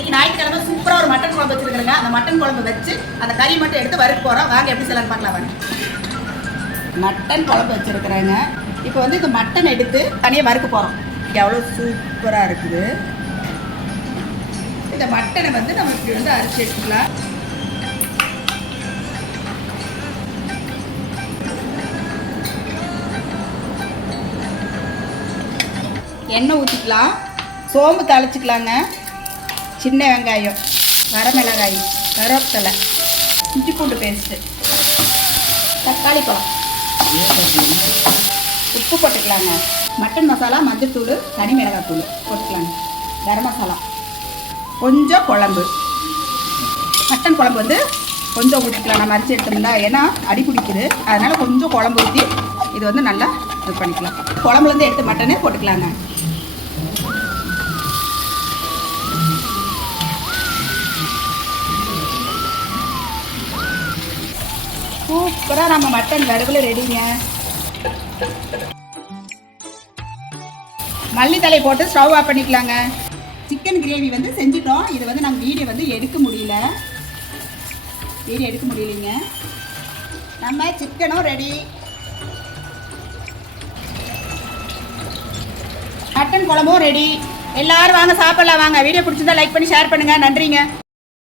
இன்னைக்கு ஞாயிற்றுக்கிழமை சூப்பராக ஒரு மட்டன் குழம்பு வச்சுருக்கிறேங்க. அந்த மட்டன் குழம்பு வச்சு அந்த கறி மட்டும் எடுத்து வறுக்க போகிறோம். வாங்க எப்படி செய்யலாம்னு பார்க்கலாம். வாங்க. மட்டன் குழம்பு வச்சுருக்குறேங்க. இப்போ வந்து இந்த மட்டன் எடுத்து தனியாக வறுக்க போகிறோம். எவ்வளோ சூப்பராக இருக்குது. இந்த மட்டனை வந்து நம்ம இப்படி வந்து அரைச்சி எடுத்துக்கலாம். எண்ணெய் ஊற்றிக்கலாம். சோம்பு தாளிச்சிக்கலாங்க. சின்ன வெங்காயம், வரமிளகாய், கருவேப்பிலை, இஞ்சி பூண்டு பேஸ்ட்டு, தக்காளி பழம், உப்பு போட்டுக்கலாங்க. மட்டன் மசாலா, மஞ்சள்தூள், தனி மிளகாத்தூள் போட்டுக்கலாங்க. கரம் மசாலா, கொஞ்சம் குழம்பு. மட்டன் குழம்பு வந்து கொஞ்சம் ஊற்றிக்கலாம். நம்ம அரிசி எடுத்தோம்னா ஏன்னா அடி பிடிக்குது, அதனால் கொஞ்சம் குழம்பு ஊற்றி இது வந்து நல்லா இது பண்ணிக்கலாம். குழம்புலேருந்து எடுத்து மட்டனே போட்டுக்கலாங்க. சூப்பராக நம்ம மட்டன் வறுவல் ரெடிங்க. மல்லித்தலை போட்டு ஸ்டவ் ஆஃப் பண்ணிக்கலாங்க. சிக்கன் கிரேவி வந்து செஞ்சுட்டோம். இது வந்து நாங்கள் வீடியோ வந்து எடுக்க முடியலைங்க. நம்ம சிக்கனும் ரெடி, மட்டன் குழம்பும் ரெடி. எல்லாரும் வாங்க சாப்பிடலாம். வாங்க. வீடியோ பிடிச்சிருந்தா லைக் பண்ணி ஷேர் பண்ணுங்கள். நன்றிங்க.